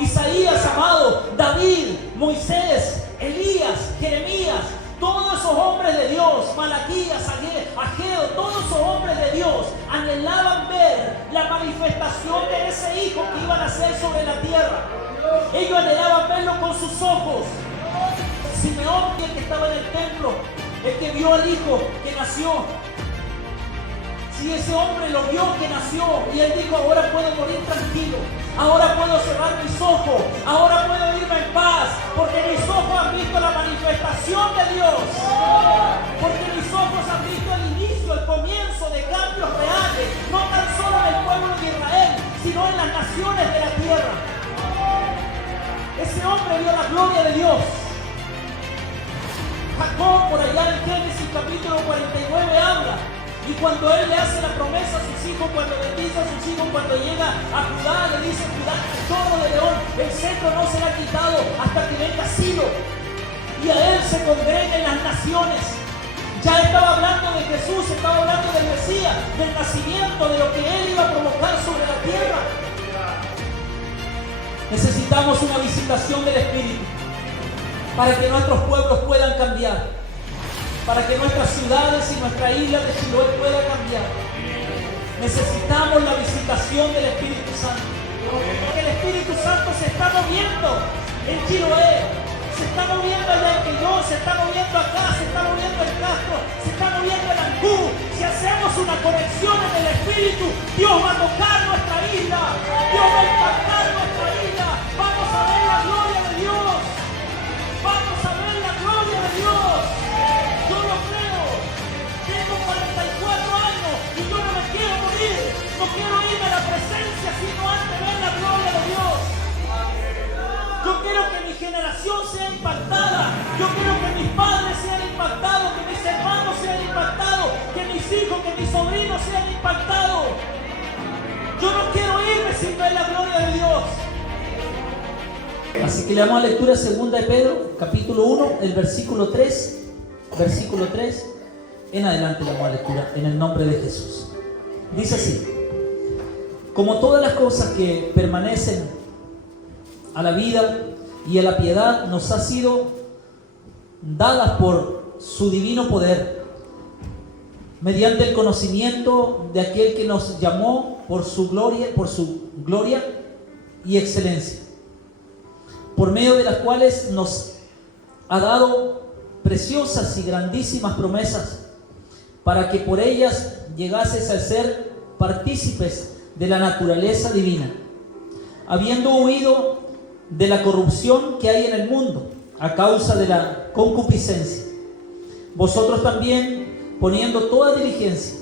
Isaías, amado, David, Moisés, Elías, Jeremías, todos esos hombres de Dios, Malaquías, Ageo, todos esos hombres de Dios anhelaban ver la manifestación de ese hijo que iba a nacer sobre la tierra. Ellos anhelaban verlo con sus ojos. Simeón, el que estaba en el templo, el que vio al hijo que nació. Si ese hombre lo vio que nació y él dijo: ahora puedo morir tranquilo, ahora puedo cerrar mis ojos, ahora puedo irme en paz, porque mis ojos han visto la manifestación de Dios, porque mis ojos han visto el inicio, el comienzo de cambios reales, no tan solo en el pueblo de Israel, sino en las naciones de la tierra. Ese hombre vio la gloria de Dios. Jacob, por allá en Génesis capítulo 49, habla. Y cuando él le hace la promesa a sus hijos, cuando bendice a sus hijos, cuando llega a Judá, le dice: Judá, cachorro de león, el cetro no será quitado hasta que venga Silo, y a él se congreguen las naciones. Ya estaba hablando de Jesús, estaba hablando del Mesías, del nacimiento, de lo que él iba a provocar sobre la tierra. Necesitamos una visitación del Espíritu para que nuestros pueblos puedan cambiar, para que nuestras ciudades y nuestra isla de Chiloé pueda cambiar. Necesitamos la visitación del Espíritu Santo. Porque el Espíritu Santo se está moviendo en Chiloé, se está moviendo allá en Quillón, se está moviendo acá, se está moviendo en Castro, se está moviendo en Ancú. Si hacemos una conexión en el Espíritu, Dios va a tocar nuestra isla, Dios va a impactar nuestra isla. Vamos a ver la gloria de Dios, vamos a ver la gloria de Dios. Yo lo creo. Tengo 44 años y yo no me quiero morir. No quiero irme a la presencia sino antes ver la gloria de Dios. Yo quiero que mi generación sea impactada. Yo quiero que mis padres sean impactados, que mis hermanos sean impactados, que mis hijos, que mis sobrinos sean impactados. Yo no quiero irme sin ver la gloria de Dios. Así que le damos a lectura 2 de Pedro, capítulo 1, el versículo 3 en adelante. La damos a lectura en el nombre de Jesús. Dice así: como todas las cosas que permanecen a la vida y a la piedad nos ha sido dadas por su divino poder, mediante el conocimiento de aquel que nos llamó por su gloria y excelencia, por medio de las cuales nos ha dado preciosas y grandísimas promesas, para que por ellas llegases a ser partícipes de la naturaleza divina, habiendo huido de la corrupción que hay en el mundo a causa de la concupiscencia. Vosotros también, poniendo toda diligencia,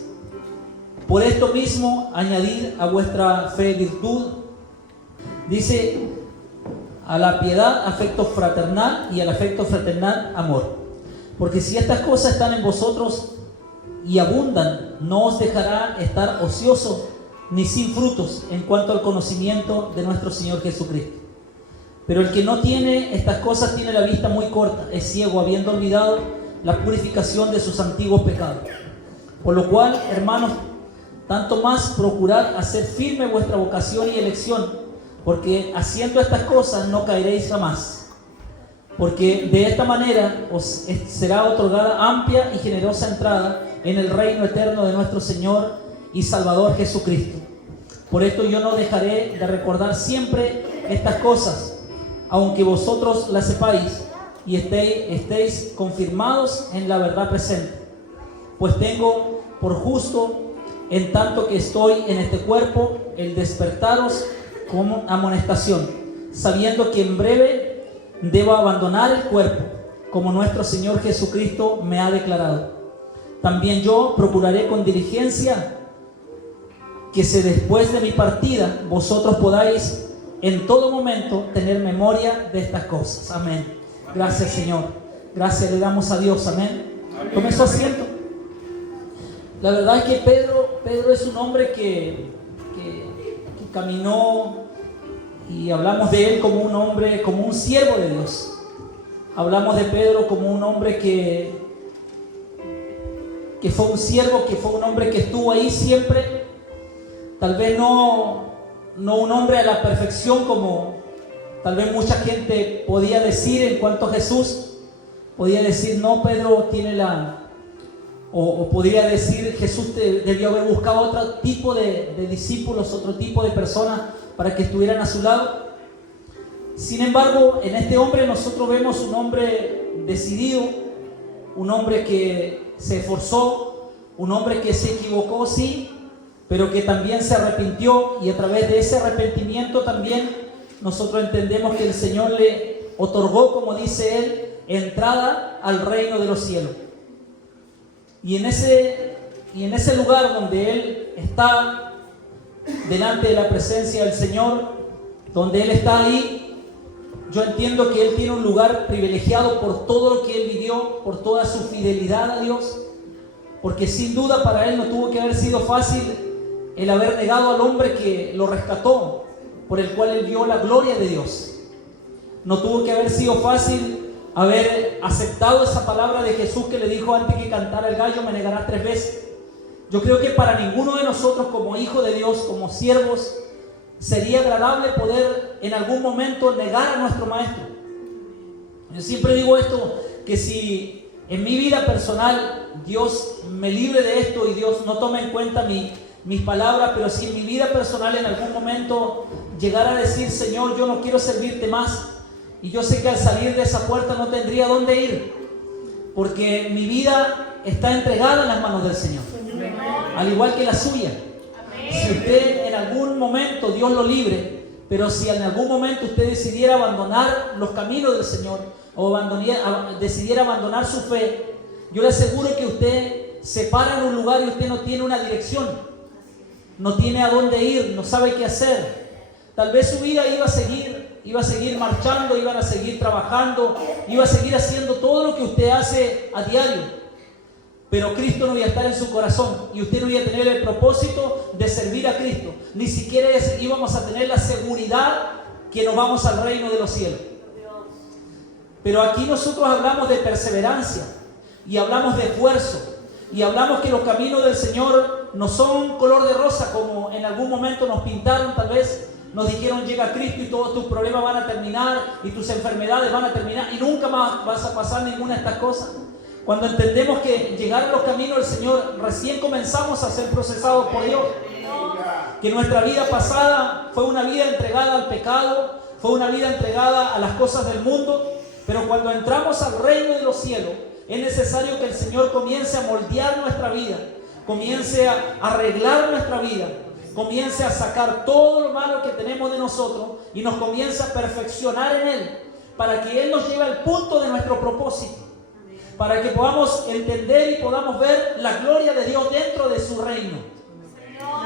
por esto mismo añadid a vuestra fe virtud, dice, a la piedad afecto fraternal, y al afecto fraternal amor. Porque si estas cosas están en vosotros y abundan, no os dejará estar ocioso ni sin frutos en cuanto al conocimiento de nuestro Señor Jesucristo. Pero el que no tiene estas cosas tiene la vista muy corta, es ciego, habiendo olvidado la purificación de sus antiguos pecados. Por lo cual, hermanos, tanto más procurad hacer firme vuestra vocación y elección, porque haciendo estas cosas no caeréis jamás. Porque de esta manera os será otorgada amplia y generosa entrada en el reino eterno de nuestro Señor y Salvador Jesucristo. Por esto yo no dejaré de recordar siempre estas cosas, aunque vosotros las sepáis y estéis confirmados en la verdad presente. Pues tengo por justo, en tanto que estoy en este cuerpo, el despertaros como amonestación, sabiendo que en breve debo abandonar el cuerpo, como nuestro Señor Jesucristo me ha declarado. También yo procuraré con diligencia que si después de mi partida vosotros podáis en todo momento tener memoria de estas cosas. Amén. Gracias, Señor. Gracias le damos a Dios. Amén. Tome su asiento. La verdad es que Pedro es un hombre que caminó, y hablamos de él como un hombre, como un siervo de Dios. Hablamos de Pedro como un hombre que fue un siervo, que fue un hombre que estuvo ahí siempre tal vez no un hombre a la perfección como tal vez mucha gente podía decir en cuanto a Jesús. Podía decir, no, Pedro tiene o podría decir, Jesús debió haber buscado otro tipo de discípulos, otro tipo de personas para que estuvieran a su lado. Sin embargo, en este hombre nosotros vemos un hombre decidido, un hombre que se esforzó, un hombre que se equivocó, sí, pero que también se arrepintió, y a través de ese arrepentimiento también nosotros entendemos que el Señor le otorgó, como dice él, entrada al reino de los cielos. Y en ese lugar donde él está delante de la presencia del Señor, donde él está ahí, yo entiendo que él tiene un lugar privilegiado por todo lo que él vivió, por toda su fidelidad a Dios, porque sin duda para él no tuvo que haber sido fácil el haber negado al hombre que lo rescató, por el cual él vio la gloria de Dios. No tuvo que haber sido fácil haber aceptado esa palabra de Jesús que le dijo antes que cantara el gallo, me negarás 3 veces. Yo creo que para ninguno de nosotros como hijos de Dios, como siervos, sería agradable poder en algún momento negar a nuestro maestro. Yo siempre digo esto, que si en mi vida personal Dios me libre de esto y Dios no tome en cuenta mis palabras, pero si en mi vida personal en algún momento llegara a decir, Señor, yo no quiero servirte más, y yo sé que al salir de esa puerta no tendría dónde ir, porque mi vida está entregada en las manos del Señor, al igual que la suya. Si usted en algún momento, Dios lo libre, pero si en algún momento usted decidiera abandonar los caminos del Señor o decidiera abandonar su fe, yo le aseguro que usted se para en un lugar y usted no tiene una dirección, no tiene a dónde ir, no sabe qué hacer. Tal vez su vida iba a seguir marchando, iban a seguir trabajando, iba a seguir haciendo todo lo que usted hace a diario, pero Cristo no iba a estar en su corazón y usted no iba a tener el propósito de servir a Cristo, ni siquiera íbamos a tener la seguridad que nos vamos al reino de los cielos. Pero aquí nosotros hablamos de perseverancia y hablamos de esfuerzo y hablamos que los caminos del Señor no son color de rosa como en algún momento nos pintaron. Tal vez nos dijeron, llega a Cristo y todos tus problemas van a terminar y tus enfermedades van a terminar y nunca más vas a pasar ninguna de estas cosas. Cuando entendemos que llegar a los caminos del Señor recién comenzamos a ser procesados por Dios, que nuestra vida pasada fue una vida entregada al pecado, fue una vida entregada a las cosas del mundo, pero cuando entramos al reino de los cielos es necesario que el Señor comience a moldear nuestra vida, comience a arreglar nuestra vida, comience a sacar todo lo malo que tenemos de nosotros y nos comience a perfeccionar en Él, para que Él nos lleve al punto de nuestro propósito, para que podamos entender y podamos ver la gloria de Dios dentro de su reino.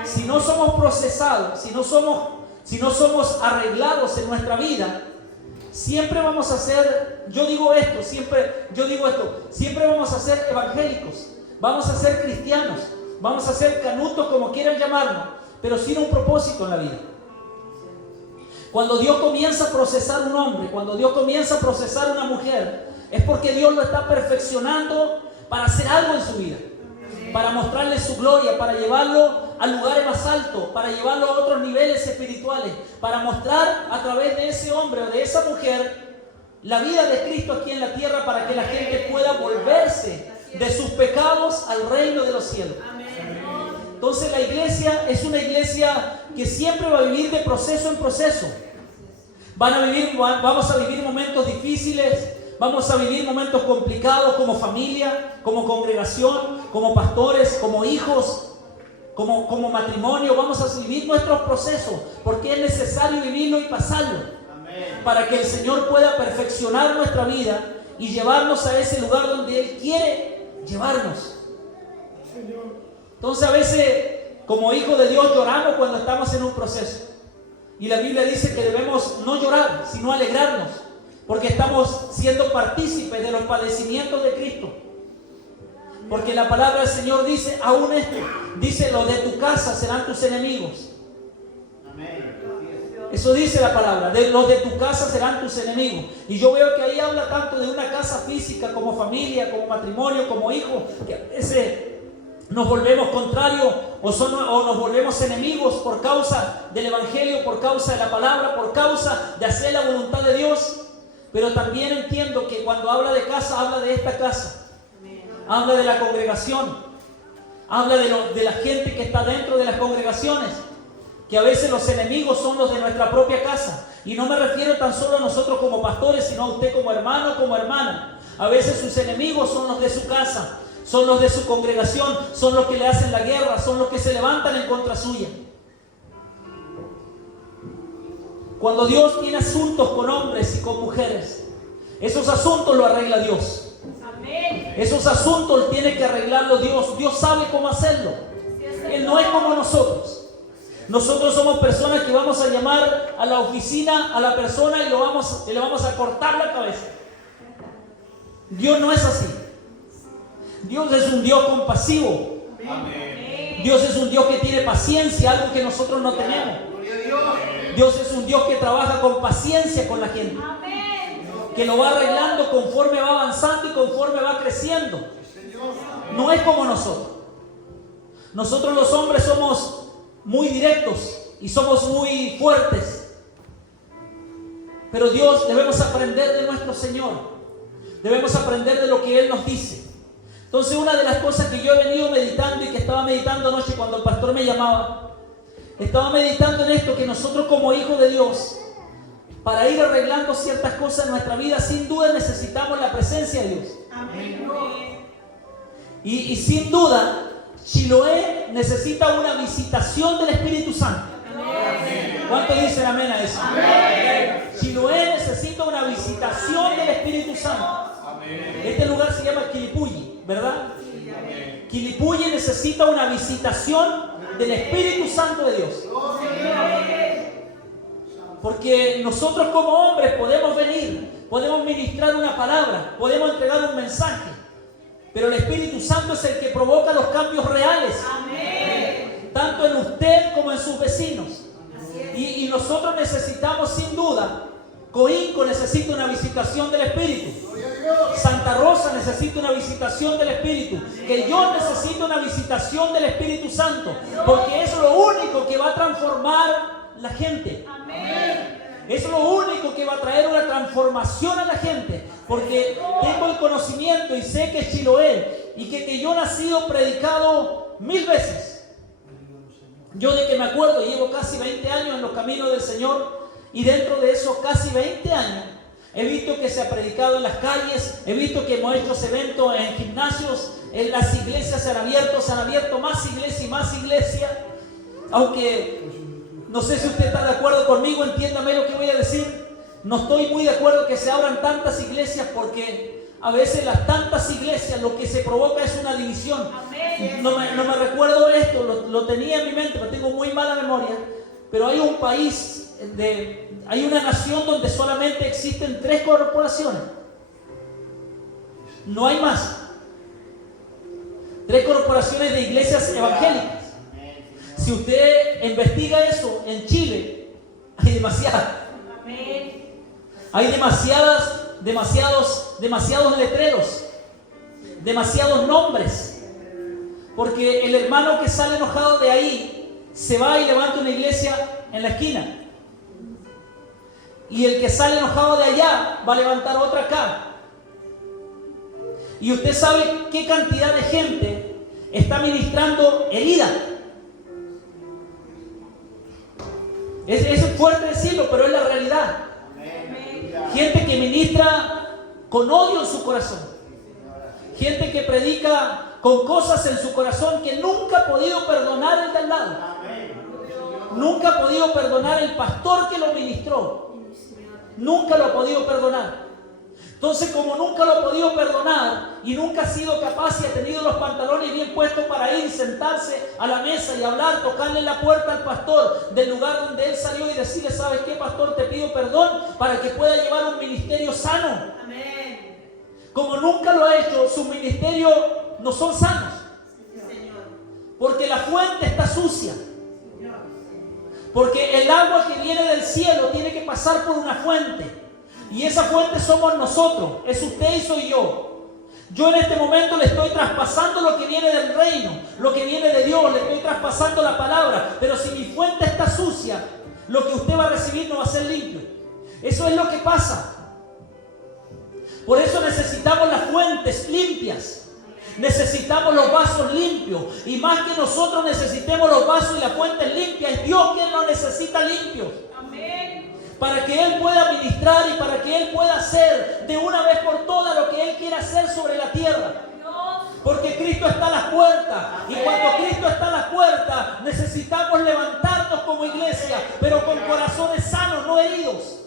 Si no somos procesados, si no somos arreglados en nuestra vida, siempre vamos a ser, siempre vamos a ser evangélicos, vamos a ser cristianos, vamos a ser canutos, como quieran llamarnos, pero sin un propósito en la vida. Cuando Dios comienza a procesar un hombre, cuando Dios comienza a procesar una mujer, es porque Dios lo está perfeccionando para hacer algo en su vida, para mostrarle su gloria, para llevarlo al lugar más alto, para llevarlo a otros niveles espirituales, para mostrar a través de ese hombre o de esa mujer la vida de Cristo aquí en la tierra, para que la gente pueda volverse de sus pecados al reino de los cielos. Entonces la iglesia es una iglesia que siempre va a vivir de proceso en proceso. Vamos a vivir momentos difíciles, vamos a vivir momentos complicados como familia, como congregación, como pastores, como hijos, como matrimonio. Vamos a vivir nuestros procesos porque es necesario vivirlo y pasarlo. Amén. Para que el Señor pueda perfeccionar nuestra vida y llevarnos a ese lugar donde Él quiere llevarnos. Entonces a veces como hijos de Dios lloramos cuando estamos en un proceso, y la Biblia dice que debemos no llorar sino alegrarnos, porque estamos siendo partícipes de los padecimientos de Cristo. Porque la palabra del Señor dice, aún esto, dice, los de tu casa serán tus enemigos. Eso dice la palabra, los de tu casa serán tus enemigos. Y yo veo que ahí habla tanto de una casa física como familia, como matrimonio, como hijo, que a veces nos volvemos contrarios o nos volvemos enemigos por causa del Evangelio, por causa de la palabra, por causa de hacer la voluntad de Dios. Pero también entiendo que cuando habla de casa, habla de esta casa. Habla de la congregación. Habla de la gente que está dentro de las congregaciones. Que a veces los enemigos son los de nuestra propia casa. Y no me refiero tan solo a nosotros como pastores, sino a usted como hermano, como hermana. A veces sus enemigos son los de su casa, son los de su congregación, son los que le hacen la guerra, son los que se levantan en contra suya. Cuando Dios tiene asuntos con hombres y con mujeres, esos asuntos los arregla Dios. Amén. Esos asuntos tiene que arreglarlo Dios. Dios sabe cómo hacerlo. Él no es como nosotros. Nosotros somos personas que vamos a llamar a la oficina a la persona y le vamos a cortar la cabeza. Dios no es así. Dios es un Dios compasivo. Amén. Dios es un Dios que tiene paciencia, algo que nosotros no tenemos. Dios es un Dios que trabaja con paciencia con la gente. Que lo va arreglando conforme va avanzando y conforme va creciendo. No es como nosotros. Nosotros los hombres somos muy directos y somos muy fuertes. Pero Dios, debemos aprender de nuestro Señor. Debemos aprender de lo que Él nos dice. Entonces, una de las cosas que yo he venido meditando y que estaba meditando anoche cuando el pastor me llamaba, estaba meditando en esto, que nosotros como hijos de Dios, para ir arreglando ciertas cosas en nuestra vida, sin duda necesitamos la presencia de Dios. Amén. Y sin duda, Chiloé necesita una visitación del Espíritu Santo. Amén. ¿Cuántos dicen amén a eso? Amén. Chiloé necesita una visitación del Espíritu Santo. Amén. Este lugar se llama Quilipulli, ¿verdad? Sí, amén. Quilipulli necesita una visitación del Espíritu Santo de Dios. Porque nosotros como hombres podemos venir, podemos ministrar una palabra, podemos entregar un mensaje, pero el Espíritu Santo es el que provoca los cambios reales. Amén. Tanto en usted como en sus vecinos. Y nosotros necesitamos sin duda, Coinco necesita una visitación del Espíritu. Santa Rosa necesita una visitación del Espíritu. Que yo necesito una visitación del Espíritu Santo. Porque es lo único que va a transformar la gente. Amén. Es lo único que va a traer una transformación a la gente. Porque tengo el conocimiento y sé que es Chiloé. Y que yo he nacido predicado 1000 veces. Yo de que me acuerdo llevo casi 20 años en los caminos del Señor. Y dentro de esos casi 20 años he visto que se ha predicado en las calles. He visto que hemos hecho eventos en gimnasios. En las iglesias se han abierto más iglesia y más iglesia. Aunque no sé si usted está de acuerdo conmigo, entiéndame lo que voy a decir. No estoy muy de acuerdo que se abran tantas iglesias, porque a veces las tantas iglesias lo que se provoca es una división. No me recuerdo esto, lo tenía en mi mente, pero tengo muy mala memoria. Pero hay un país, hay una nación donde solamente existen 3 corporaciones. No hay más. 3 corporaciones de iglesias evangélicas. Si usted investiga eso, en Chile hay demasiadas. Hay demasiados letreros, demasiados nombres. Porque el hermano que sale enojado de ahí se va y levanta una iglesia en la esquina. Y el que sale enojado de allá va a levantar otra acá. Y usted sabe qué cantidad de gente está ministrando herida. Es fuerte decirlo, pero es la realidad. Gente que ministra con odio en su corazón. Gente que predica con cosas en su corazón que nunca ha podido perdonar el de al lado. Nunca ha podido perdonar el pastor que lo ministró. Nunca lo ha podido perdonar. Entonces, como nunca lo ha podido perdonar y nunca ha sido capaz y ha tenido los pantalones bien puestos para ir y sentarse a la mesa y hablar, tocarle la puerta al pastor del lugar donde él salió y decirle: ¿sabes qué, pastor? Te pido perdón, para que pueda llevar un ministerio sano. Amén. Como nunca lo ha hecho, sus ministerios no son sanos. Porque la fuente está sucia. Porque el agua que viene del cielo tiene que pasar por una fuente. Y esa fuente somos nosotros, es usted y soy yo. Yo en este momento le estoy traspasando lo que viene del reino, lo que viene de Dios, le estoy traspasando la palabra. Pero si mi fuente está sucia, lo que usted va a recibir no va a ser limpio. Eso es lo que pasa. Por eso necesitamos las fuentes limpias. Necesitamos los vasos limpios. Y más que nosotros necesitemos los vasos y las fuentes limpias, es Dios quien los necesita limpios. Amén. Para que Él pueda ministrar y para que Él pueda hacer de una vez por todas lo que Él quiere hacer sobre la tierra. Porque Cristo está a las puertas. Y cuando Cristo está a las puertas, necesitamos levantarnos como iglesia, pero con corazones sanos, no heridos.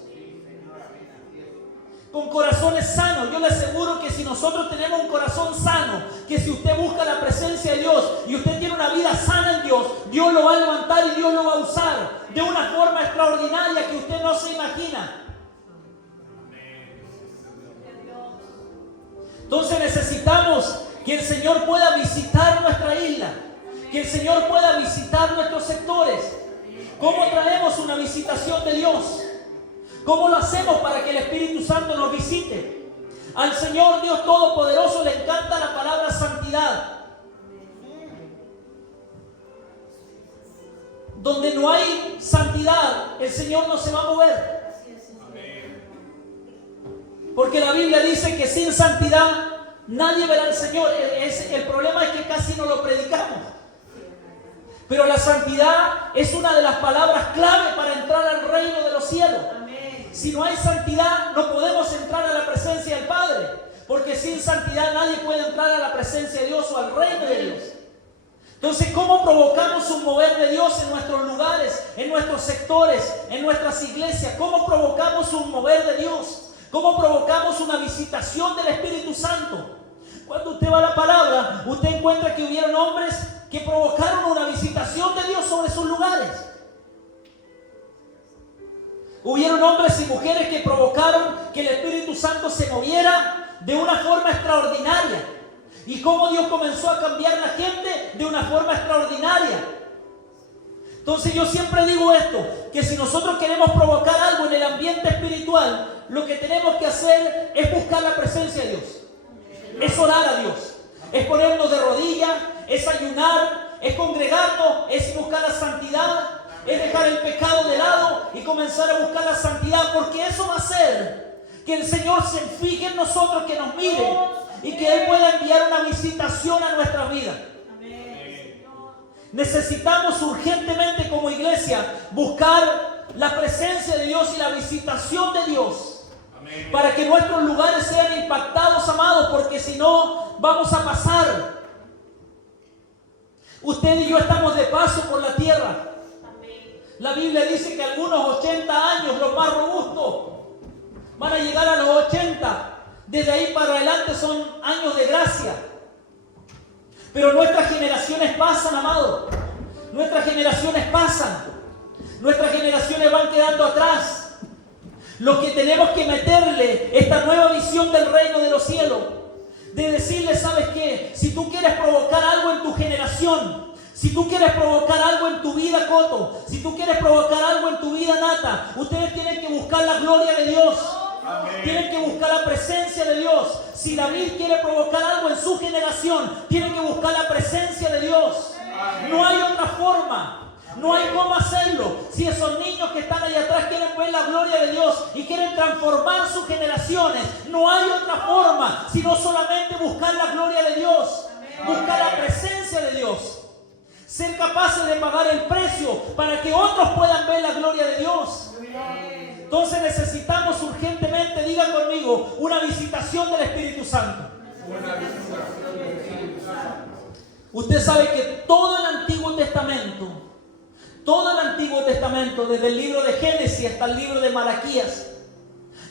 Con corazones sanos. Yo le aseguro que si nosotros tenemos un corazón sano, que si usted busca la presencia de Dios y usted tiene una vida sana en Dios, Dios lo va a levantar y Dios lo va a usar de una forma extraordinaria que usted no se imagina. Entonces necesitamos que el Señor pueda visitar nuestra isla, que el Señor pueda visitar nuestros sectores. ¿Cómo traemos una visitación de Dios? ¿Cómo lo hacemos para que el Espíritu Santo nos visite? Al Señor Dios Todopoderoso le encanta la palabra santidad. Donde no hay santidad, el Señor no se va a mover. Porque la Biblia dice que sin santidad nadie verá al Señor. El problema es que casi no lo predicamos. Pero la santidad es una de las palabras clave para entrar al reino de los cielos. Si no hay santidad, no podemos entrar a la presencia del Padre. Porque sin santidad nadie puede entrar a la presencia de Dios o al reino de Dios. Entonces, ¿cómo provocamos un mover de Dios en nuestros lugares, en nuestros sectores, en nuestras iglesias? ¿Cómo provocamos un mover de Dios? ¿Cómo provocamos una visitación del Espíritu Santo? Cuando usted va a la palabra, usted encuentra que hubieron hombres que provocaron una visitación de Dios sobre sus lugares. Hubieron hombres y mujeres que provocaron que el Espíritu Santo se moviera de una forma extraordinaria. Y cómo Dios comenzó a cambiar la gente de una forma extraordinaria. Entonces yo siempre digo esto, que si nosotros queremos provocar algo en el ambiente espiritual, lo que tenemos que hacer es buscar la presencia de Dios. Es orar a Dios, es ponernos de rodillas, es ayunar, es congregarnos, es buscar la santidad. Es dejar el pecado de lado y comenzar a buscar la santidad, porque eso va a hacer que el Señor se fije en nosotros, que nos mire y que Él pueda enviar una visitación a nuestra vida. Necesitamos urgentemente como iglesia buscar la presencia de Dios y la visitación de Dios para que nuestros lugares sean impactados, amados, porque si no vamos a pasar. Usted y yo estamos de paso por la tierra. La Biblia dice que algunos 80 años, los más robustos, van a llegar a los 80. Desde ahí para adelante son años de gracia. Pero nuestras generaciones pasan, amado. Nuestras generaciones pasan. Nuestras generaciones van quedando atrás. Lo que tenemos que meterle esta nueva visión del reino de los cielos. De decirle, ¿sabes qué? Si tú quieres provocar algo en tu generación, si tú quieres provocar algo en tu vida, Coto, si tú quieres provocar algo en tu vida, Nata, ustedes tienen que buscar la gloria de Dios. Amén. Tienen que buscar la presencia de Dios. Si David quiere provocar algo en su generación, tienen que buscar la presencia de Dios. Amén. No hay otra forma. No hay cómo hacerlo. Si esos niños que están ahí atrás quieren ver la gloria de Dios y quieren transformar sus generaciones, no hay otra forma sino solamente buscar la gloria de Dios. Buscar la presencia de Dios. Ser capaces de pagar el precio para que otros puedan ver la gloria de Dios. Entonces necesitamos urgentemente, digan conmigo, una visitación del Espíritu Santo. Usted sabe que todo el Antiguo Testamento, desde el libro de Génesis hasta el libro de Malaquías,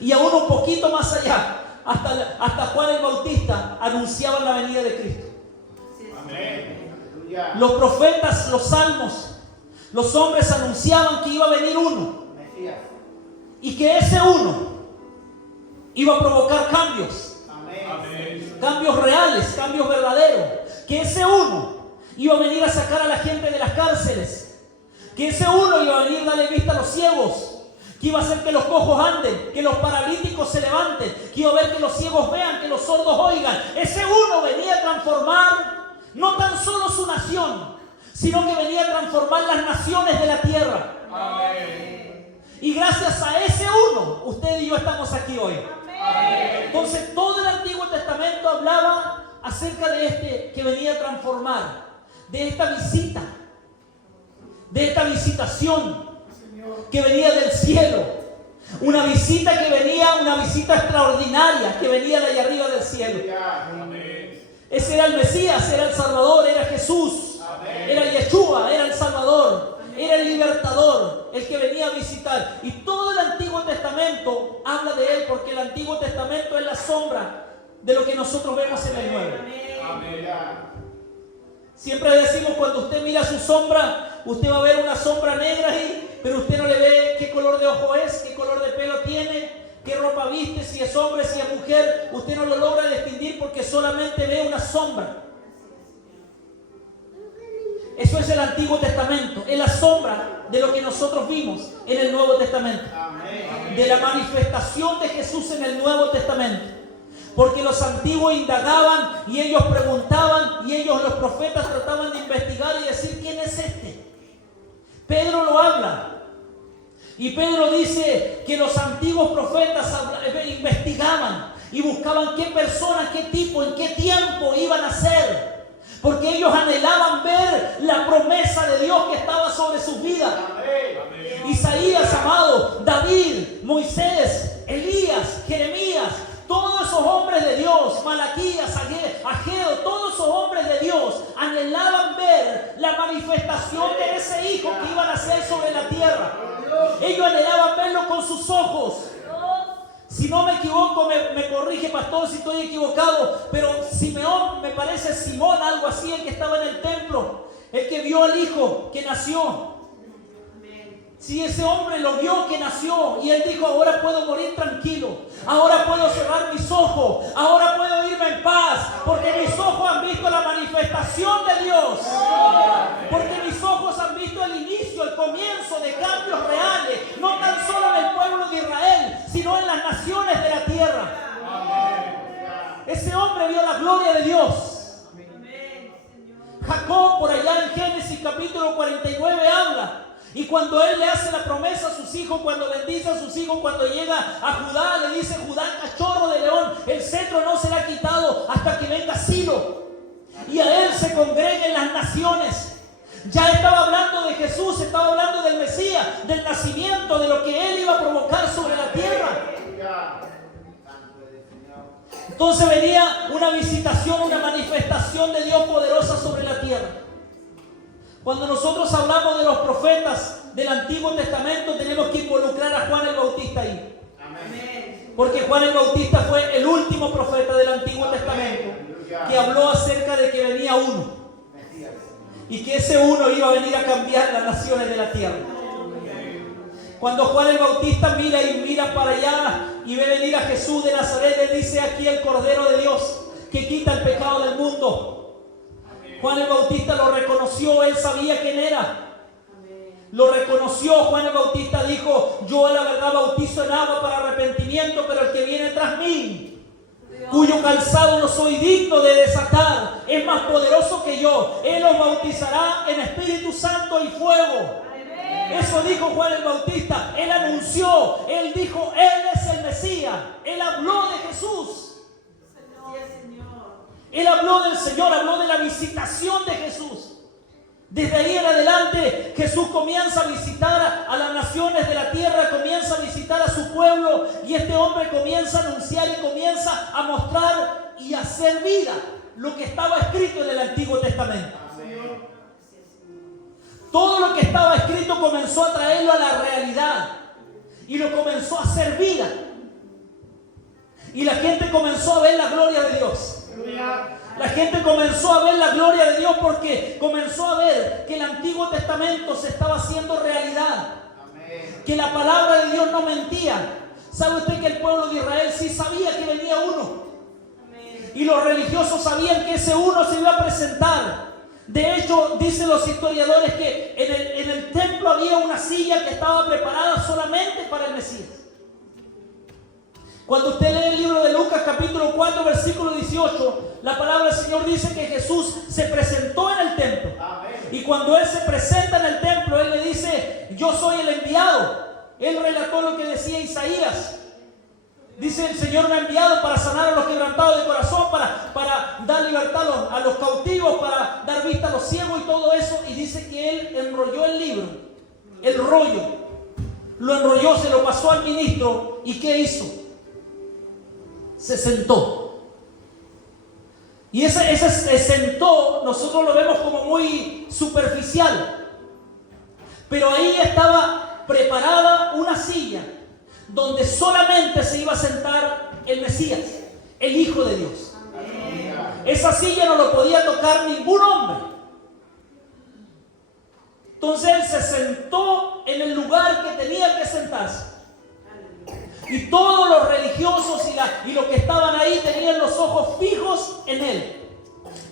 y aún un poquito más allá, hasta Juan el Bautista, anunciaban la venida de Cristo. Amén. Los profetas, los salmos, los hombres anunciaban que iba a venir uno y que ese uno iba a provocar cambios. Amén. Cambios reales, cambios verdaderos. Que ese uno iba a venir a sacar a la gente de las cárceles, que ese uno iba a venir a darle vista a los ciegos, que iba a hacer que los cojos anden, que los paralíticos se levanten, que iba a ver que los ciegos vean, que los sordos oigan. Ese uno venía a transformar no tan solo su nación, sino que venía a transformar las naciones de la tierra. Amén. Y gracias a ese uno, usted y yo estamos aquí hoy. Amén. Entonces todo el Antiguo Testamento hablaba acerca de este que venía a transformar, de esta visita, de esta visitación que venía del cielo. Una visita que venía, una visita extraordinaria que venía de allá arriba del cielo. Ese era el Mesías, era el Salvador, era Jesús, era Yeshua, era el Salvador, era el libertador, el que venía a visitar. Y todo el Antiguo Testamento habla de él, porque el Antiguo Testamento es la sombra de lo que nosotros vemos en el Nuevo. Siempre decimos, cuando usted mira su sombra, usted va a ver una sombra negra ahí, pero usted no le ve qué color de ojo es, qué color de pelo tiene, qué ropa viste, si es hombre, si es mujer. Usted no lo logra distinguir porque solamente ve una sombra. Eso es el Antiguo Testamento, es la sombra de lo que nosotros vimos en el Nuevo Testamento. De la manifestación de Jesús en el Nuevo Testamento. Porque los antiguos indagaban y ellos preguntaban y ellos, los profetas, trataban de investigar y decir: ¿quién es este? Pedro lo habla. Y Pedro dice que los antiguos profetas investigaban y buscaban qué persona, qué tipo, en qué tiempo iban a ser. Porque ellos anhelaban ver la promesa de Dios que estaba sobre sus vidas. Isaías, amado, David, Moisés, Elías, Jeremías, todos esos hombres de Dios, Malaquías, Ageo, todos esos hombres de Dios anhelaban ver la manifestación de ese hijo que iba a nacer sobre la tierra. Ellos anhelaban verlo con sus ojos. Si no me equivoco, me corrige, pastor, si estoy equivocado, pero Simeón, me parece Simón, algo así, el que estaba en el templo, el que vio al hijo que nació. Si ese hombre lo vio que nació y él dijo: ahora puedo morir tranquilo, ahora puedo cerrar mis ojos, ahora puedo irme en paz, porque mis ojos han visto la manifestación de Dios, porque mis ojos han visto el inicio, el comienzo de cambios reales, no tan solo en el pueblo de Israel, sino en las naciones de la tierra. Ese hombre vio la gloria de Dios. Jacob, por allá en Génesis capítulo 49, habla. Y cuando él le hace la promesa a sus hijos, cuando bendice a sus hijos, cuando llega a Judá, le dice: Judá, cachorro de león, el cetro no será quitado hasta que venga Silo y a él se congreguen las naciones. Ya estaba hablando de Jesús, estaba hablando del Mesías, del nacimiento, de lo que él iba a provocar sobre la tierra. Entonces venía una visitación, una manifestación de Dios poderosa sobre la tierra. Cuando nosotros hablamos de los profetas del Antiguo Testamento, tenemos que involucrar a Juan el Bautista ahí. Amén. Porque Juan el Bautista fue el último profeta del Antiguo Testamento que habló acerca de que venía uno. Y que ese uno iba a venir a cambiar las naciones de la tierra. Cuando Juan el Bautista mira para allá y ve venir a Jesús de Nazaret, le dice: aquí el Cordero de Dios que quita el pecado del mundo. Juan el Bautista lo reconoció, él sabía quién era. Lo reconoció. Juan el Bautista dijo: yo a la verdad bautizo en agua para arrepentimiento, pero el que viene tras mí, cuyo calzado no soy digno de desatar, es más poderoso que yo. Él os bautizará en Espíritu Santo y fuego. Eso dijo Juan el Bautista. Él anunció, él dijo: él es el Mesías. Él habló de Jesús. Él habló del Señor, habló de la visitación de Jesús. Desde ahí en adelante Jesús comienza a visitar a las naciones de la tierra, comienza a visitar a su pueblo, y este hombre comienza a anunciar y comienza a mostrar y a hacer vida lo que estaba escrito en el Antiguo Testamento. Todo lo que estaba escrito comenzó a traerlo a la realidad y lo comenzó a hacer vida. Y la gente comenzó a ver la gloria de Dios. La gente comenzó a ver la gloria de Dios porque comenzó a ver que el Antiguo Testamento se estaba haciendo realidad. Que la palabra de Dios no mentía. ¿Sabe usted que el pueblo de Israel sí sabía que venía uno? Y los religiosos sabían que ese uno se iba a presentar. De hecho, dicen los historiadores que en el templo había una silla que estaba preparada solamente para el Mesías. Cuando usted lee el libro de Lucas capítulo 4 versículo 18, la palabra del Señor dice que Jesús se presentó en el templo. Y cuando Él se presenta en el templo, Él le dice: yo soy el enviado. Él relató lo que decía Isaías. Dice: el Señor me ha enviado para sanar a los quebrantados de corazón, para dar libertad a los cautivos, para dar vista a los ciegos y todo eso. Y dice que Él enrolló el libro, el rollo. Lo enrolló, se lo pasó al ministro. ¿Y qué hizo? Se sentó. Y ese se sentó, nosotros lo vemos como muy superficial. Pero ahí estaba preparada una silla donde solamente se iba a sentar el Mesías, el Hijo de Dios. Esa silla no lo podía tocar ningún hombre. Entonces Él se sentó en el lugar que tenía que sentarse. Y todos los religiosos y los que estaban ahí tenían los ojos fijos en Él,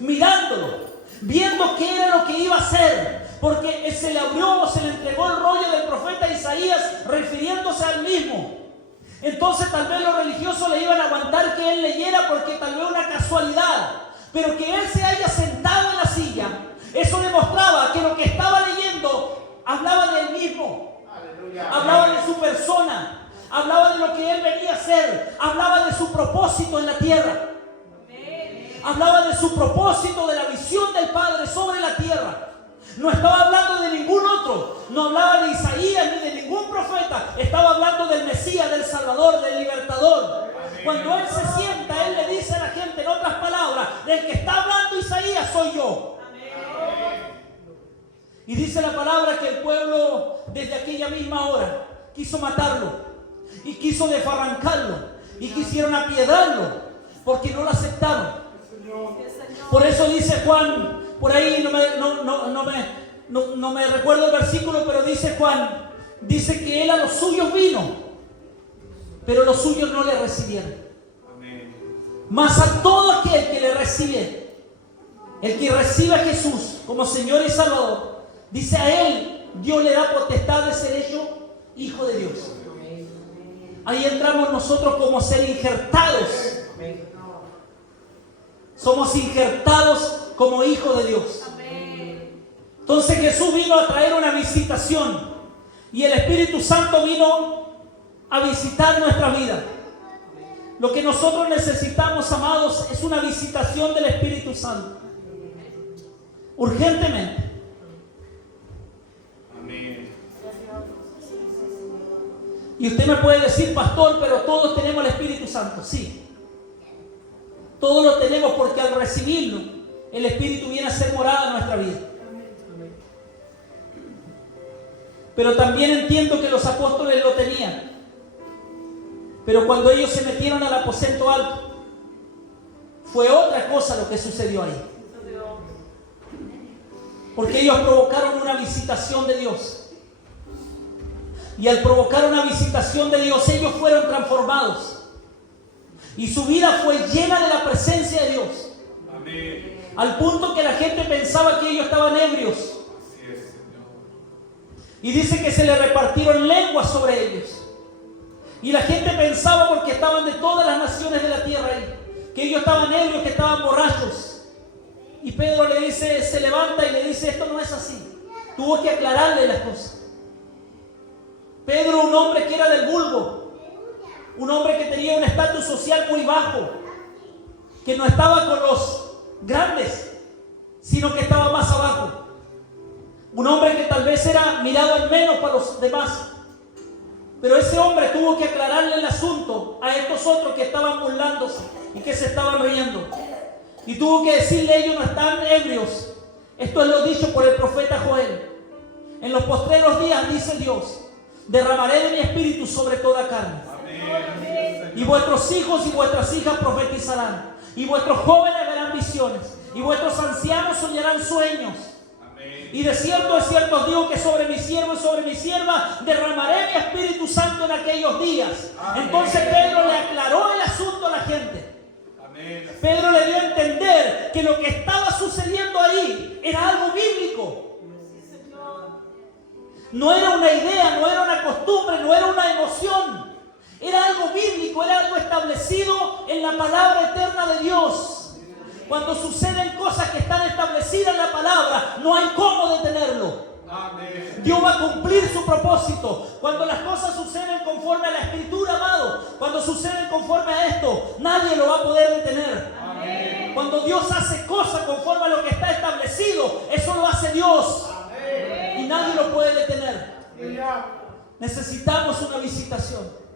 mirándolo, viendo qué era lo que iba a hacer. Porque se le abrió, se le entregó el rollo del profeta Isaías refiriéndose al mismo. Entonces tal vez los religiosos le iban a aguantar que Él leyera, porque tal vez una casualidad. Pero que Él se haya sentado en la silla, eso demostraba que lo que estaba leyendo hablaba de Él mismo. Aleluya. Hablaba de su persona. Hablaba de lo que Él venía a hacer. Hablaba de su propósito en la tierra. Hablaba de su propósito, de la visión del Padre sobre la tierra. No estaba hablando de ningún otro. No hablaba de Isaías ni de ningún profeta. Estaba hablando del Mesías, del Salvador, del Libertador. Cuando Él se sienta, Él le dice a la gente, en otras palabras: del que está hablando Isaías soy yo. Y dice la palabra que el pueblo desde aquella misma hora quiso matarlo. Y quiso desbarrancarlo. Y quisieron apiedrarlo, porque no lo aceptaron. Por eso dice Juan, por ahí no me recuerdo el versículo, pero dice Juan, dice que Él a los suyos vino, pero los suyos no le recibieron. Mas a todo aquel que le recibe, el que recibe a Jesús como Señor y Salvador, dice: a Él Dios le da potestad de ser hecho hijo de Dios. Ahí entramos nosotros como ser injertados. Somos injertados como hijos de Dios. Entonces Jesús vino a traer una visitación. Y el Espíritu Santo vino a visitar nuestra vida. Lo que nosotros necesitamos, amados, es una visitación del Espíritu Santo. Urgentemente. Amén. Y usted me puede decir: pastor, pero todos tenemos el Espíritu Santo. Sí. Todos lo tenemos, porque al recibirlo, el Espíritu viene a ser morada en nuestra vida. Pero también entiendo que los apóstoles lo tenían. Pero cuando ellos se metieron al aposento alto, fue otra cosa lo que sucedió ahí. Porque ellos provocaron una visitación de Dios. Y al provocar una visitación de Dios, ellos fueron transformados. Y su vida fue llena de la presencia de Dios. Amén. Al punto que la gente pensaba que ellos estaban ebrios. Así es, Señor. Y dice que se le repartieron lenguas sobre ellos. Y la gente pensaba, porque estaban de todas las naciones de la tierra ahí, que ellos estaban ebrios, que estaban borrachos. Y Pedro le dice, se levanta y le dice: esto no es así. Tuvo que aclararle las cosas. Pedro, un hombre que era del vulgo, un hombre que tenía un estatus social muy bajo, que no estaba con los grandes, sino que estaba más abajo. Un hombre que tal vez era mirado al menos para los demás. Pero ese hombre tuvo que aclararle el asunto a estos otros que estaban burlándose y que se estaban riendo. Y tuvo que decirle: ellos no están ebrios. Esto es lo dicho por el profeta Joel. En los postreros días, dice Dios, derramaré de mi espíritu sobre toda carne. Amén. Y vuestros hijos y vuestras hijas profetizarán. Y vuestros jóvenes verán visiones. Y vuestros ancianos soñarán sueños. Amén. Y de cierto os digo que sobre mi siervo y sobre mi sierva derramaré mi Espíritu Santo en aquellos días. Amén. Entonces Pedro le aclaró el asunto a la gente. Amén. Pedro le dio a entender que lo que estaba sucediendo ahí era algo bíblico. No era una idea, no era una costumbre, no era una emoción. Era algo bíblico, era algo establecido en la palabra eterna de Dios. Cuando suceden cosas que están establecidas en la palabra, no hay cómo detenerlo. Amén. Dios va a cumplir su propósito. Cuando las cosas suceden conforme a la Escritura, amado, cuando suceden conforme a esto, nadie lo va a poder detener. Amén. Cuando Dios hace cosas conforme a lo que está establecido, eso lo hace Dios. Amén. Y nadie lo puede detener. Amén. Necesitamos una visitación.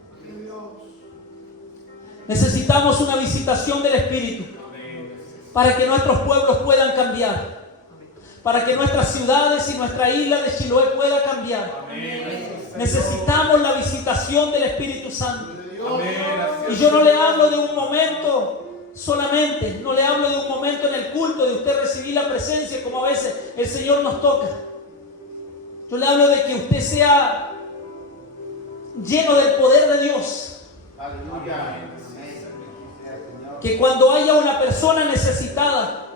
Necesitamos una visitación del Espíritu para que nuestros pueblos puedan cambiar, para que nuestras ciudades y nuestra isla de Chiloé pueda cambiar. Necesitamos la visitación del Espíritu Santo. Y yo no le hablo de un momento solamente, no le hablo de un momento en el culto de usted recibir la presencia como a veces el Señor nos toca. Yo le hablo de que usted sea lleno del poder de Dios. Aleluya. Que cuando haya una persona necesitada,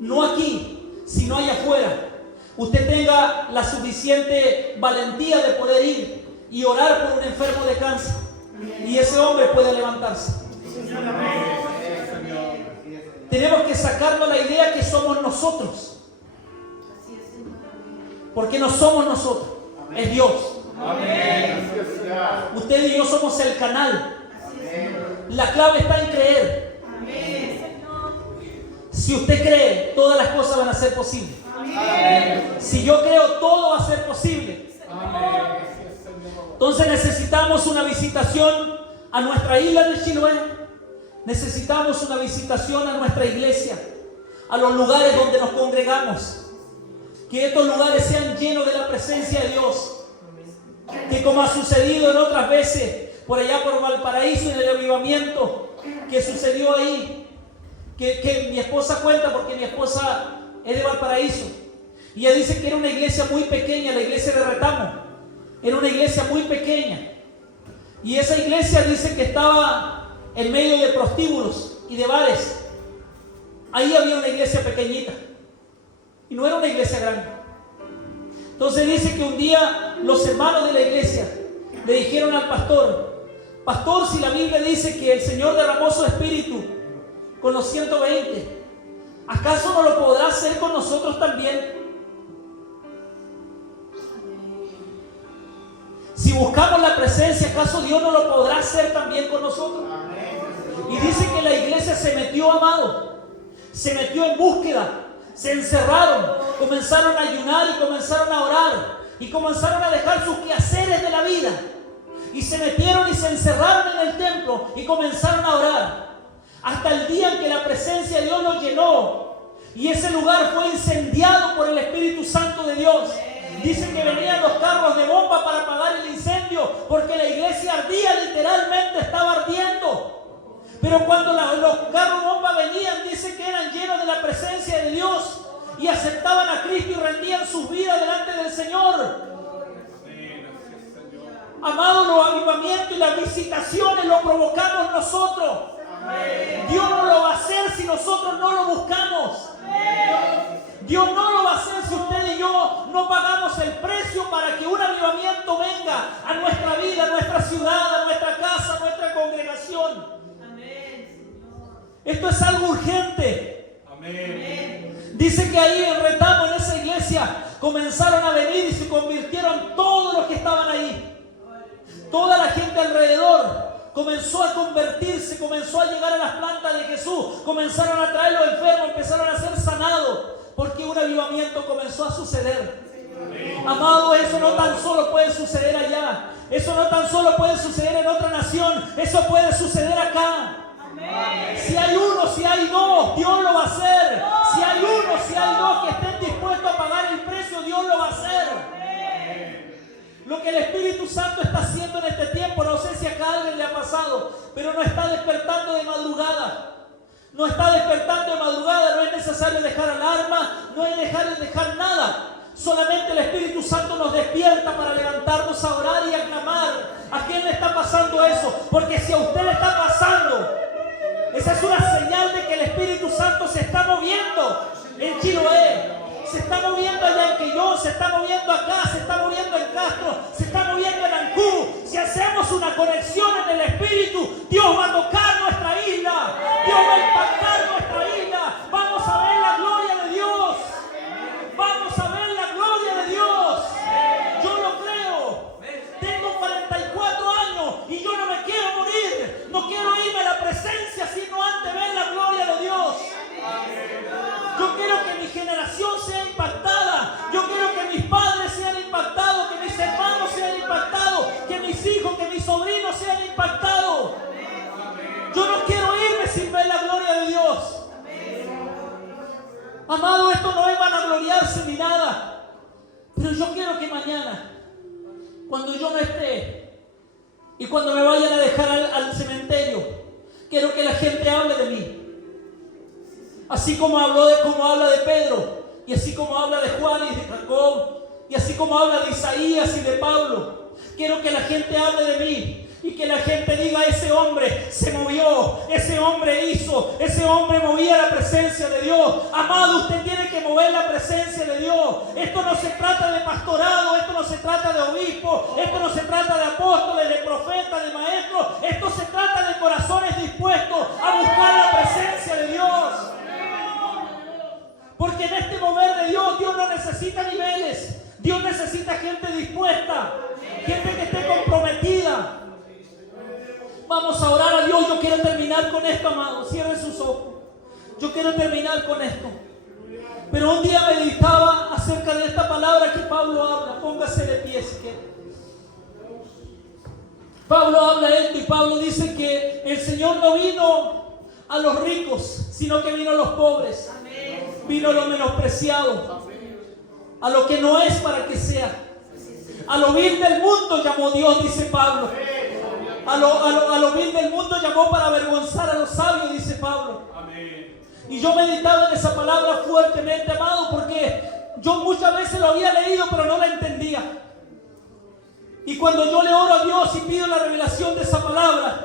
no aquí, sino allá afuera, usted tenga la suficiente valentía de poder ir y orar por un enfermo de cáncer y ese hombre pueda levantarse. Tenemos que sacarnos la idea que somos nosotros, porque no somos nosotros, es Dios. Usted y yo somos el canal. La clave está en creer. Si usted cree, todas las cosas van a ser posibles. Si yo creo, todo va a ser posible. Entonces necesitamos una visitación a nuestra isla de Chiloé. Necesitamos una visitación a nuestra iglesia, a los lugares donde nos congregamos. Que estos lugares sean llenos de la presencia de Dios. Que como ha sucedido en otras veces, por allá por Valparaíso, en el avivamiento que sucedió ahí, que mi esposa cuenta, porque mi esposa es de Valparaíso, y ella dice que era una iglesia muy pequeña, la iglesia de Retamo, era una iglesia muy pequeña, y esa iglesia dice que estaba en medio de prostíbulos y de bares. Ahí había una iglesia pequeñita, y no era una iglesia grande. Entonces dice que un día los hermanos de la iglesia le dijeron al pastor: pastor, si la Biblia dice que el Señor derramó su espíritu con los 120, ¿acaso no lo podrá hacer con nosotros también? Si buscamos la presencia, ¿acaso Dios no lo podrá hacer también con nosotros? Y dice que la iglesia se metió, amado, se metió en búsqueda, se encerraron, comenzaron a ayunar y comenzaron a orar y comenzaron a dejar sus quehaceres de la vida y se metieron y se encerraron en el templo y comenzaron a orar hasta el día en que la presencia de Dios los llenó y ese lugar fue incendiado por el Espíritu Santo de Dios. Dicen que venían los carros de bomba para apagar el incendio porque la iglesia ardía, literalmente estaba ardiendo. Pero cuando los carros bomba venían, dice que eran llenos de la presencia de Dios y aceptaban a Cristo y rendían sus vidas delante del Señor. Amados, los avivamientos y las visitaciones lo provocamos nosotros. Dios no lo va a hacer si nosotros no lo buscamos. Dios no lo va a hacer si usted y yo no pagamos el precio para que un avivamiento venga a nuestra vida, a nuestra ciudad, a nuestra casa, a nuestra congregación. Esto es algo urgente. Amén. Dice que ahí en Retamo, en esa iglesia, comenzaron a venir y se convirtieron todos los que estaban ahí. Toda la gente alrededor comenzó a convertirse, comenzó a llegar a las plantas de Jesús, comenzaron a traer los enfermos, empezaron a ser sanados, porque un avivamiento comenzó a suceder. Amado, eso no tan solo puede suceder allá, eso no tan solo puede suceder en otra nación, eso puede suceder acá. Si hay uno, si hay dos, Dios lo va a hacer. Si hay uno, si hay dos que estén dispuestos a pagar el precio, Dios lo va a hacer. Lo que el Espíritu Santo está haciendo en este tiempo, no sé si acá a alguien le ha pasado, pero no está despertando de madrugada. No está despertando de madrugada, no es necesario dejar alarma, no es necesario dejar nada. Solamente el Espíritu Santo nos despierta para levantarnos a orar y a clamar. ¿A quién le está pasando eso? Porque si a usted le está pasando, esa es una señal de que el Espíritu Santo se está moviendo en Chiloé. se está moviendo allá en Quillón, se está moviendo acá, se está moviendo en Castro, se está moviendo en Ancú. Si hacemos una conexión en el Espíritu, Dios va a tocar nuestra isla, Dios va a impactar nuestra isla. Vamos a ver la gloria de Dios, vamos a ver la gloria de Dios. Yo lo creo. Tengo 44 años y yo no me quiero morir, no quiero irme a la presencia sino antes ver la gloria de Dios. Yo quiero que mi generación sea impactada. Yo quiero que mis padres sean impactados, que mis hermanos sean impactados, que mis hijos, que mis sobrinos sean impactados. Yo no quiero irme sin ver la gloria de Dios. Amado, esto no es vanagloriarse ni nada. Pero yo quiero que mañana, cuando yo no esté y cuando me vayan a dejar al cementerio, quiero que la gente hable de mí. Así como habla de Pedro, y así como habla de Juan y de Jacob, y así como habla de Isaías y de Pablo. Quiero que la gente hable de mí y que la gente diga: ese hombre se movió, ese hombre hizo, ese hombre movía la presencia de Dios. Amado, usted tiene que mover la presencia de Dios. Esto no se trata de pastorado, esto no se trata de obispo, esto no se trata de apóstoles, de profetas, de maestros. Esto se trata de corazones dispuestos a buscar la presencia de Dios. Porque en este mover de Dios, Dios no necesita niveles. Dios necesita gente dispuesta, gente que esté comprometida. Vamos a orar a Dios. Yo quiero terminar con esto, amado. Cierre sus ojos. Yo quiero terminar con esto. Pero un día meditaba acerca de esta palabra que Pablo habla. Póngase de pie si quiere. Pablo habla esto y Pablo dice que el Señor no vino a los ricos, sino que vino a los pobres. Vino a lo menospreciado, a lo que no es para que sea. A lo vil del mundo llamó Dios, dice Pablo. A lo vil del mundo llamó para avergonzar a los sabios, dice Pablo. Y yo meditaba en esa palabra fuertemente, amado, porque yo muchas veces lo había leído, pero no la entendía. Y cuando yo le oro a Dios y pido la revelación de esa palabra,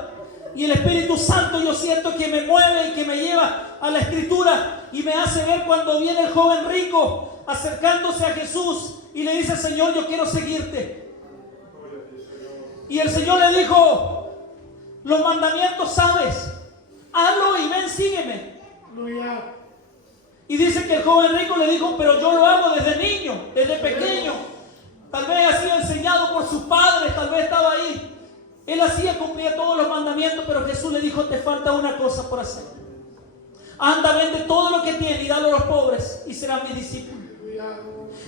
y el Espíritu Santo, yo siento que me mueve y que me lleva a la Escritura y me hace ver cuando viene el joven rico acercándose a Jesús y le dice: Señor, yo quiero seguirte. Y el Señor le dijo: los mandamientos sabes, hazlo y ven, sígueme. Y dice que el joven rico le dijo: pero yo lo hago desde niño, desde pequeño. Tal vez ha sido enseñado por sus padres, tal vez estaba ahí. Él cumplía todos los mandamientos, pero Jesús le dijo: te falta una cosa por hacer. Anda, vende todo lo que tiene y dalo a los pobres y serás mi discípulo.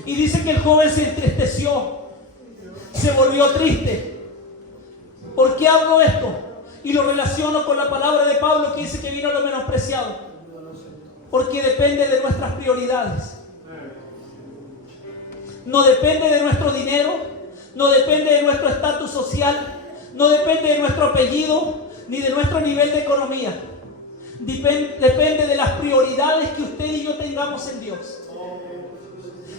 Y dice que el joven se entristeció, se volvió triste. ¿Por qué hablo esto? Y lo relaciono con la palabra de Pablo que dice que vino a lo menospreciado. Porque depende de nuestras prioridades. No depende de nuestro dinero, no depende de nuestro estatus social, no depende de nuestro apellido, ni de nuestro nivel de economía. Depende de las prioridades que usted y yo tengamos en Dios.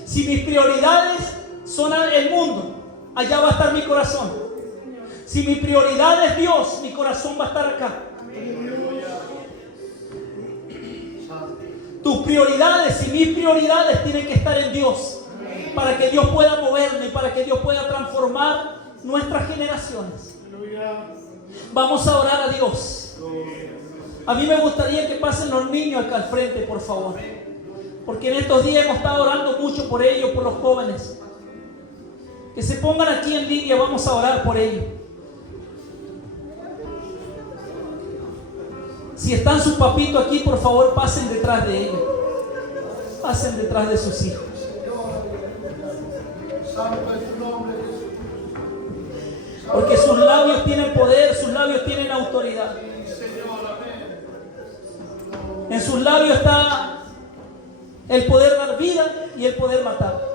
Si mis prioridades son el mundo, allá va a estar mi corazón. Si mi prioridad es Dios, mi corazón va a estar acá. Tus prioridades y mis prioridades tienen que estar en Dios, para que Dios pueda moverme, para que Dios pueda transformar nuestras generaciones. Vamos a orar a Dios. A mí me gustaría que pasen los niños acá al frente, por favor, porque en estos días hemos estado orando mucho por ellos, por los jóvenes. Que se pongan aquí en línea, vamos a orar por ellos. Si están sus papitos aquí, por favor, pasen detrás de ellos. Pasen detrás de sus hijos. Porque sus labios tienen poder, sus labios tienen autoridad. En sus labios está el poder dar vida y el poder matar.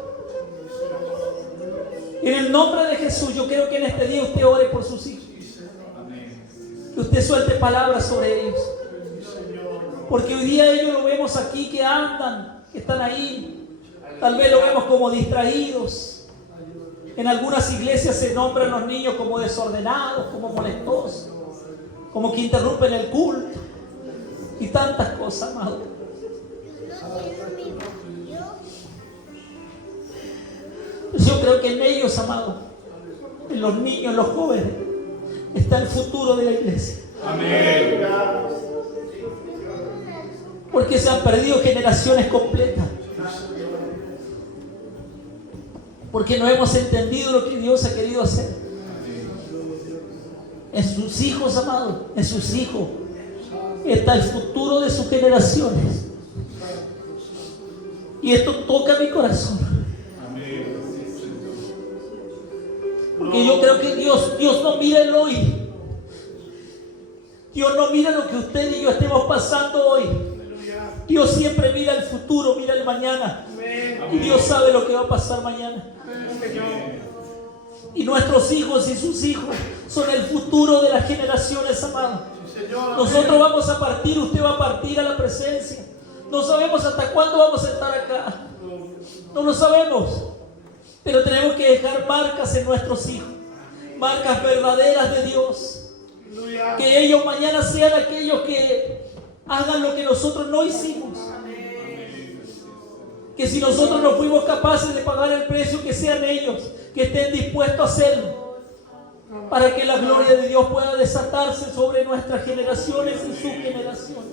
En el nombre de Jesús, yo quiero que en este día usted ore por sus hijos. Que usted suelte palabras sobre ellos. Porque hoy día ellos lo vemos aquí que andan, que están ahí. Tal vez lo vemos como distraídos. En algunas iglesias se nombran los niños como desordenados, como molestosos, como que interrumpen el culto y tantas cosas, amado. Yo creo que en ellos, amado, en los niños, en los jóvenes, está el futuro de la iglesia. Amén. Porque se han perdido generaciones completas. Porque no hemos entendido lo que Dios ha querido hacer. En sus hijos, amados, en sus hijos está el futuro de sus generaciones. Y esto toca mi corazón. Porque yo creo que Dios no mira el hoy. Dios no mira lo que usted y yo estemos pasando hoy. Dios siempre mira el futuro, mira el mañana. Y Dios sabe lo que va a pasar mañana. Y nuestros hijos y sus hijos son el futuro de las generaciones, amados. Nosotros vamos a partir, usted va a partir a la presencia. No sabemos hasta cuándo vamos a estar acá. No lo sabemos. Pero tenemos que dejar marcas en nuestros hijos. Marcas verdaderas de Dios. Que ellos mañana sean aquellos que hagan lo que nosotros no hicimos. Que si nosotros no fuimos capaces de pagar el precio, que sean ellos que estén dispuestos a hacerlo, para que la gloria de Dios pueda desatarse sobre nuestras generaciones y sus generaciones.